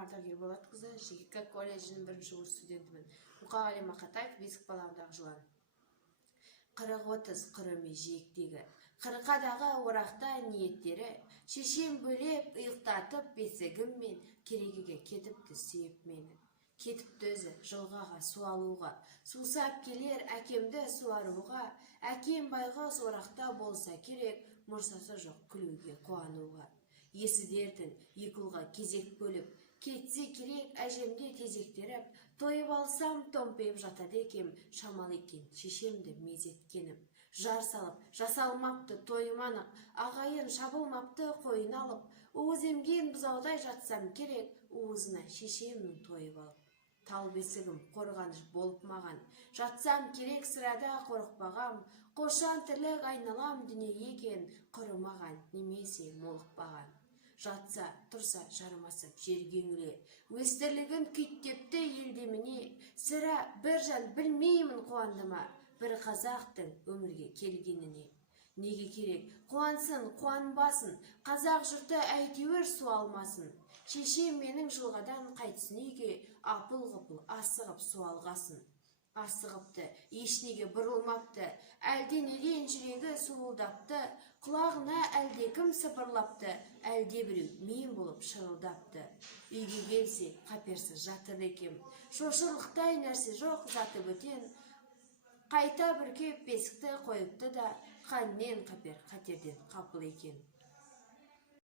Ардақ Ерболатқызы, ЖКХ колледжінің 1-ші курс студентімін. Мұқағали Мақатаев, бесік балағындағы жылан. 40-30 қырымен жиектегі, 40-дағы орақта ниеттері, шешем бөлеп, ұйықтатып бесігіммен, керегеге кетіпті сүйеп мені. Кетіпті өзі жылғаға су алуға, сусап келер әкемді суаруға, әкем байғыз орақта болса керек, мұрсасы жоқ күлуге қуануға. Есідердің екілға кезек бөліп, кетсе керек әжемде тезектеріп, тойып алсам томпайып жатады екем, шамал екен шешемді мезеткенім. Жар салып, жасалмапты тойыманық, ағайын шабылмапты қойын алып, уыз емген бұзаудай жатсам керек, уызына шешемнің тойып алып. Тал бесігім қорғаныш болып маған, жатсам керек сырада қорықпағам, қошан тірлік айналам дүние екен, құрымаған немесе молықпаған. Жатса, тұрса жармасып жерге үңіле, өстірлігін күйттепті елдеміне, сірә бір жан білмеймін қуандыма, бір қазақтың өмірге келгеніне. Неге керек, қуансын, қуанбасын, қазақ жұрты әйтеуір су алмасын. Шешем менің жылғадан қайтсын үйге, апыл-ғұпыл асығып су алғасын. Асығыпты, ешнеге бұрылмапты, әлде неден жүрегі суылдапты, құлағына әлде кім сыбырлапты, әлде біреу мен болып шырылдапты. Үйге келсе, қаперсіз жатыр екем, шошырлықтай нәрсе жоқ заты бөтен, қайта бүркеп бесікті қойыпты да, қаннен қапер қатерден қапыл екен.